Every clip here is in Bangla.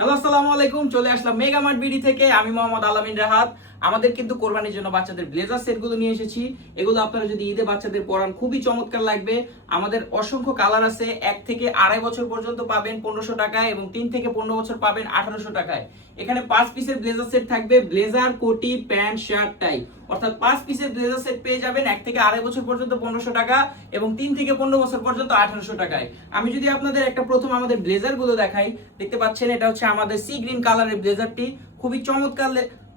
হ্যালো, আসসালামু আলাইকুম। চলে আসলাম মেগা মার্ট বিডি থেকে। আমি মোহাম্মদ আলামিন রাহাত। আমাদের কিন্তু কোরবানির জন্য বাচ্চাদের ব্লেজার সেটগুলো নিয়ে এসেছি। এগুলো আপনারা যদি ঈদে বাচ্চাদের পরান খুবই চমৎকার লাগবে। আমাদের অসংখ্য কালার আছে। 1 থেকে 2.5 বছর পর্যন্ত পাবেন 1500 টাকায় এবং 3 থেকে 15 বছর পাবেন 1800 টাকায়। এখানে 5 পিসের ব্লেজার সেট থাকবে, ব্লেজার, কোটি, প্যান্ট, শার্ট, টাই। অর্থাৎ 5 পিসের ব্লেজার সেট পেয়ে যাবেন 1 থেকে 2.5 বছর পর্যন্ত 1500 টাকা এবং 3 থেকে 15 বছর পর্যন্ত 1800 টাকায়। আমি যদি আপনাদের একটা প্রথম আমাদের ব্লেজার গুলো দেখাই, দেখতে পাচ্ছেন এটা হচ্ছে আমাদের সি গ্রিন কালারের ব্লেজারটি। খুবই চমৎকার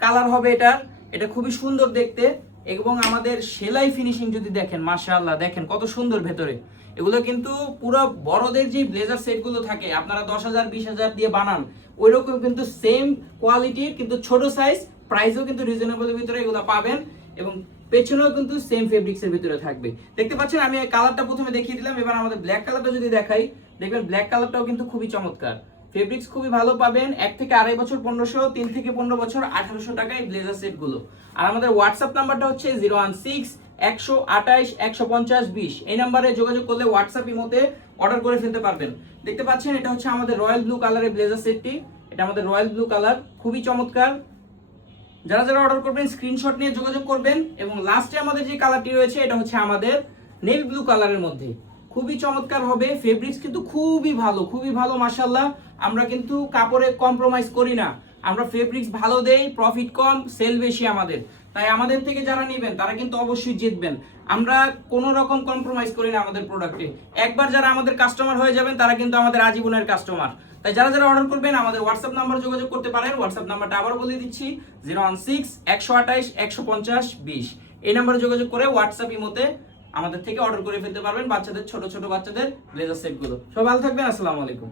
কালার হবে এটার। এটা খুবই সুন্দর দেখতে এবং আমাদের সেলাই ফিনিশিং যদি দেখেন, মাশাআল্লাহ, দেখেন কত সুন্দর ভেতরে। এগুলো কিন্তু পুরো বড়দের যে ব্লেজার সেটগুলো থাকে আপনারা 10,000 20,000 দিয়ে বানান, ওইরকম কিন্তু সেম কোয়ালিটির কিন্তু ছোট সাইজ, প্রাইসও কিন্তু রিজনেবলের ভিতরে এগুলো পাবেন এবং পেছনেও কিন্তু সেম ফেব্রিক্সের ভিতরে থাকবে। দেখতে পাচ্ছেন আমি কালারটা প্রথমে দেখিয়ে দিলাম। এবার আমাদের ব্ল্যাক কালারটা যদি দেখাই, দেখবেন ব্ল্যাক কালারটাও কিন্তু খুবই চমৎকার। ফেব্রিক্স খুবই ভালো পাবেন। 1 থেকে 2.5 বছর 1500, 3 থেকে 15 বছর 1800 টাকায় ব্লেজার সেট গুলো। আর আমাদের হোয়াটসঅ্যাপ নাম্বারটা হচ্ছে 016 128 150 20। এই নাম্বারে যোগাযোগ করলে হোয়াটসঅ্যাপ ইমোতে অর্ডার করে ফেলতে পারবেন। দেখতে পাচ্ছেন এটা হচ্ছে আমাদের রয়্যাল ব্লু কালারের ব্লেজার সেটটি। এটা আমাদের রয়্যাল ব্লু কালার, খুবই চমৎকার। যারা যারা অর্ডার করবেন স্ক্রিনশট নিয়ে যোগাযোগ করবেন। এবং লাস্টে আমাদের যে কালারটি রয়েছে এটা হচ্ছে আমাদের নেভি ব্লু কালারের মধ্যে, খুবই চমৎকার হবে। ফেব্রিক্স কিন্তু খুবই ভালো, খুবই ভালো, মাশাআল্লাহ। আমরা কিন্তু কাপড়ে কম্প্রোমাইজ করি না, আমরা ফেব্রিক্স ভালো দেই, প্রফিট কম, সেল বেশি আমাদের। তাই আমাদের থেকে যারা নেবেন তারা কিন্তু অবশ্যই জিতবেন। আমরা কোনো রকম কম্প্রোমাইজ করি না আমাদের প্রোডাক্টে। একবার যারা আমাদের কাস্টমার হয়ে যাবেন তারা কিন্তু আমাদের আজীবনের কাস্টমার। তাই যারা যারা অর্ডার করবেন আমাদের হোয়াটসঅ্যাপ নাম্বার যোগাযোগ করতে পারেন। হোয়াটসঅ্যাপ নাম্বারটা আবার বলে দিচ্ছি, 016 128 150 20। এই নাম্বারে যোগাযোগ করে হোয়াটসঅ্যাপ ইমোতে আমাদের থেকে অর্ডার করে ফেলতে পারবেন বাচ্চাদের, ছোট ছোট বাচ্চাদের ব্লেজার সেটগুলো। সবাই ভালো থাকবেন। আসসালামু আলাইকুম।